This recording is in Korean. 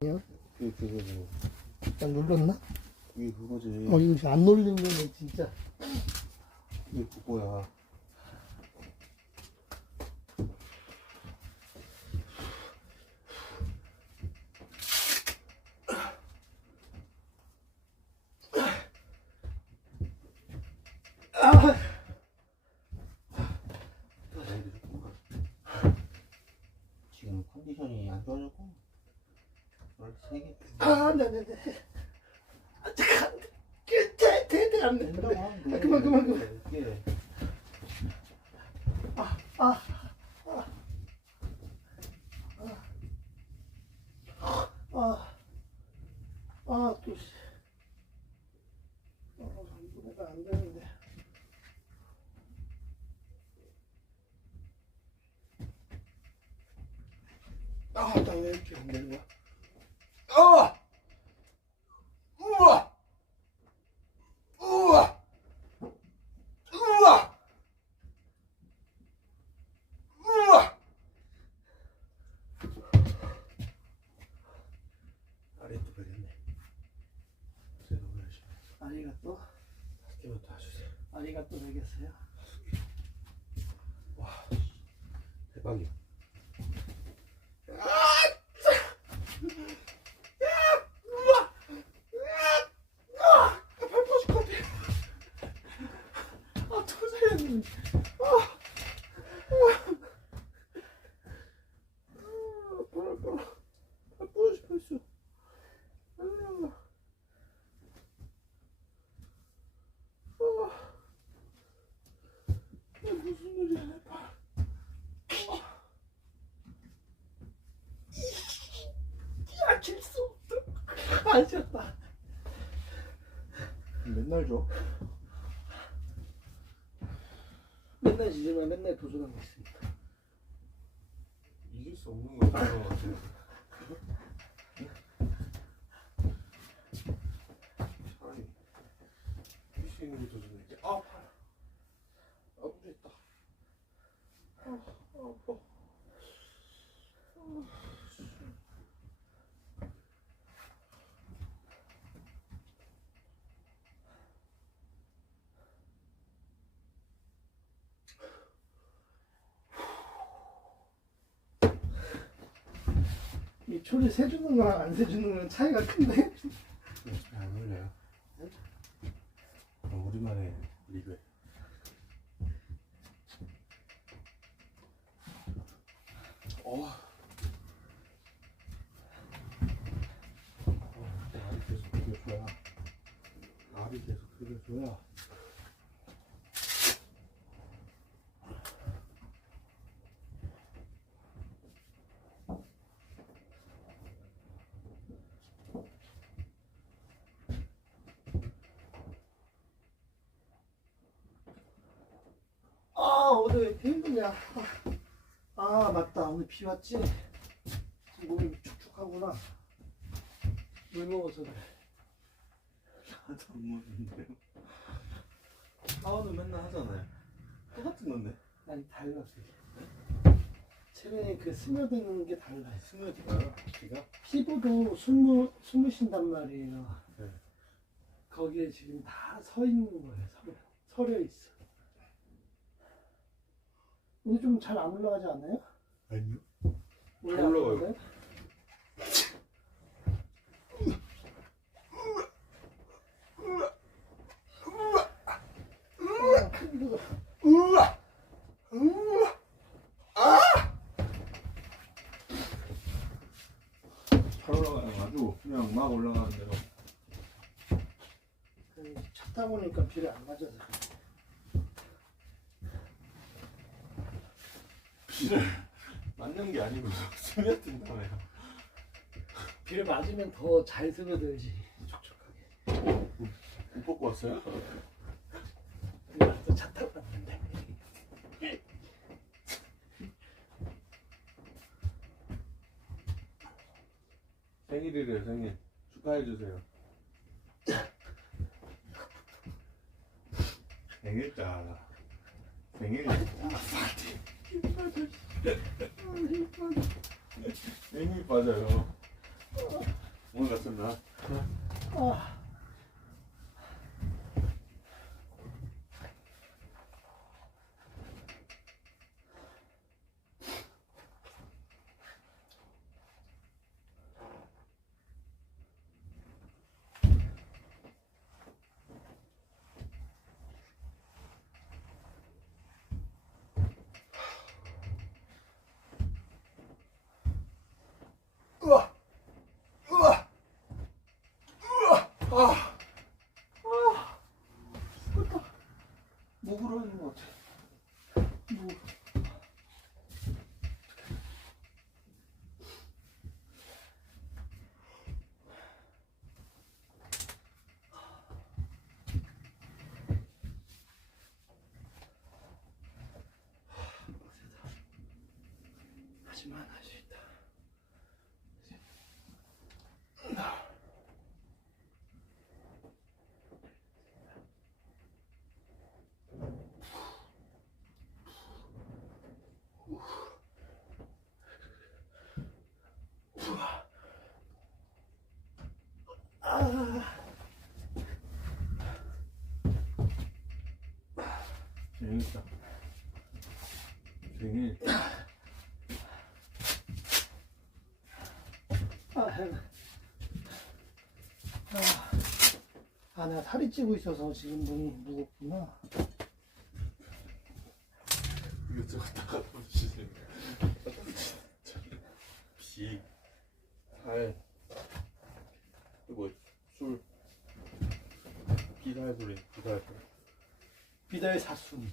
아니야? 그게 그거지. 딱 눌렀나? 그게 그거지. 어 이거 지금 안 놀리는 거네 진짜 그게 그거야. 아, 지금 컨디션이 안 좋아졌고. 원래 세 개. 아, 네, 네, 네. 아, 잠깐, 그, 대, 대, 대, 안 돼. 하는데. 아, 그만, 그만, 그만. 이게 아, 아, 아, 아, 또, 씨. 어, 이거가 안 되는데. 아, 나왜 이렇게 안 되는 거야? 아! 우와! 우와! 우와! 우와! 아래도 버렸네. 제가 너무 열심히 했어. 아리가또, 다섯 개만 더 해주세요. 아리가또 되겠어요? 와, 대박이야. 아, 안 돼. 아, 아, 발, 발, 발 부러질 뻔했어. 아, 아, 이게 무슨 일이야, 내 발. 아. 야, 길수 안 쳤다. 맨날 줘. 맨날 지지만 맨날 도전하고 있습니다. 이길 수 없는 거 같아. 차라리 이길 수 있는 게 도전해야지. 아, 팔. 아, 무리했다. 아, 아, 아파. 이 초리 세주는 거랑 안 세주는 거랑 차이가 큰데? 어차피 안 올려요. 그럼 우리만의 리그에. 어. 어, 말이 계속 그려줘야. 말이 계속 그려줘야. 아 오늘 힘드냐 아, 아 맞다 오늘 비 왔지? 몸이 축축하구나 물 먹어서 그래 나도 안 먹는데요. 사원은 맨날 하잖아요. 똑같은 건데. 아니 달랐어 이게 체면에 그 스며드는 게 달라요 스며들어요, 비가. 피부도 숨을, 숨으신단 말이에요 네. 거기에 지금 다 서 있는 거예요 서려, 서려 있어 오늘 좀잘 안 올라가지 않아요? 아니요. 원래 올라가요. 아. 우와! 우와! 아! 잘 올라가요, 아주. 그냥 막 올라가는 대로. 그 찾다 보니까 비를 안 맞아서 비를 맞는 게 아니고 스며든다며요. 비를 맞으면 더 잘 스며들지 촉촉하게 못 벗고 왔어요? 우리가 또차 타고 갔는데 생일이래요, 생일. 축하해주세요. 생일자. 생일. 생일 맞아요. 오늘 같은 날. 아. 으아! 아, 아, 죽었다. 목으로 하는 것 같아. 목. 하지만 할 수 있다. 재밌다. 생일. 아, 내가 살이 찌고 있어서 지금 눈이 무겁구나. 이것저것 다 갖다 주시네. 비, 살, 그리고 술, 비달 소리, 비달 소리. 비달 사순.